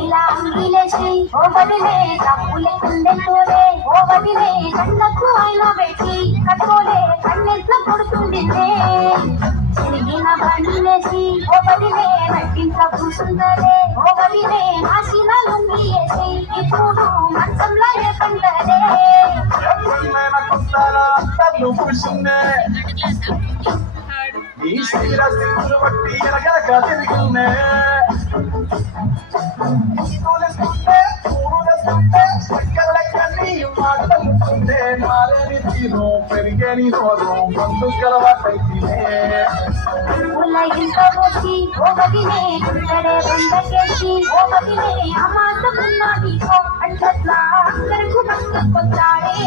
ఇలా అంగిలేసి ఓ వదిలే తప్పులే కుండెతోలే ఓ వదిలే కళ్ళకు ఆయన పెట్టి కట్టుకోలే కన్నెట్లో కొడుతుందిలే చిరిగిన బండిలేసి ఓ వదిలే నట్టింట్లో కూర్చుందలే ఓ వదిలే ఆశిన లుంగి వేసి ఇప్పుడు మంచంలో పంటలే ఈ శ్రీర సింగులు బట్టి ఎనగనక తిరిగిన్నే మాటలుంటే మారేని తీరు పెరిగేని నోరు మందు గలవాటైతే ఇంత వచ్చి ఓ వదిలే గుండెడే గుండెకేసి ఓ వదిలే అమాసమున్నాడు అంటట్లా అందరికీ పట్టుకొచ్చాడే